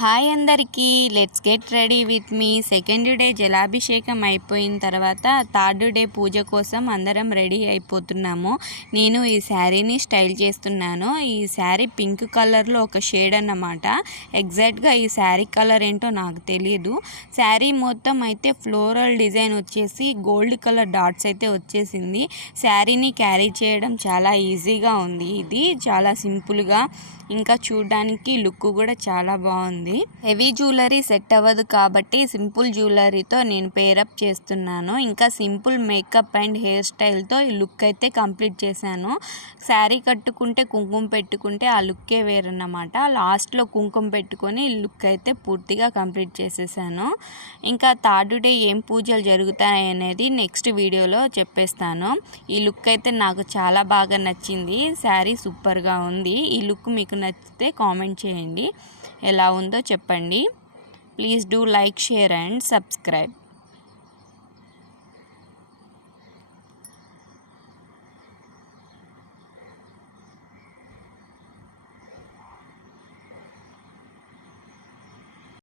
Hi అందరికీ, let's get ready with me. Second day జలాభిషేకం అయిపోయిన తర్వాత థర్డ్ డే పూజ కోసం అందరం రెడీ అయిపోతున్నాము. నేను ఈ శారీని స్టైల్ చేస్తున్నాను. ఈ శారీ పింక్ కలర్లో ఒక షేడ్ అన్నమాట. ఎగ్జాక్ట్గా ఈ శారీ కలర్ ఏంటో నాకు తెలియదు. శారీ మొత్తం అయితే ఫ్లోరల్ డిజైన్ వచ్చేసి గోల్డ్ కలర్ డాట్స్ అయితే వచ్చేసింది. శారీని క్యారీ చేయడం చాలా ఈజీగా ఉంది. ఇది చాలా సింపుల్గా, ఇంకా చూడడానికి లుక్ కూడా చాలా బాగుంది. హెవీ జ్యువెలరీ సెట్ అవ్వదు కాబట్టి సింపుల్ జ్యువెలరీతో నేను పేరప్ చేస్తున్నాను. ఇంకా సింపుల్ మేకప్ అండ్ హెయిర్ స్టైల్తో ఈ లుక్ అయితే కంప్లీట్ చేశాను. శారీ కట్టుకుంటే కుంకుమ పెట్టుకుంటే ఆ లుక్కే వేరన్నమాట. లాస్ట్లో కుంకుమ పెట్టుకొని లుక్ అయితే పూర్తిగా కంప్లీట్ చేసేసాను. ఇంకా థర్డ్ డే ఏం పూజలు జరుగుతాయి అనేది నెక్స్ట్ వీడియోలో చెప్పేస్తాను. ఈ లుక్ అయితే నాకు చాలా బాగా నచ్చింది. శారీ సూపర్గా ఉంది. ఈ లుక్ మీకు నచ్చితే కామెంట్ చేయండి, ఎలా ఉందో చెప్పండి. Please do like, share and subscribe.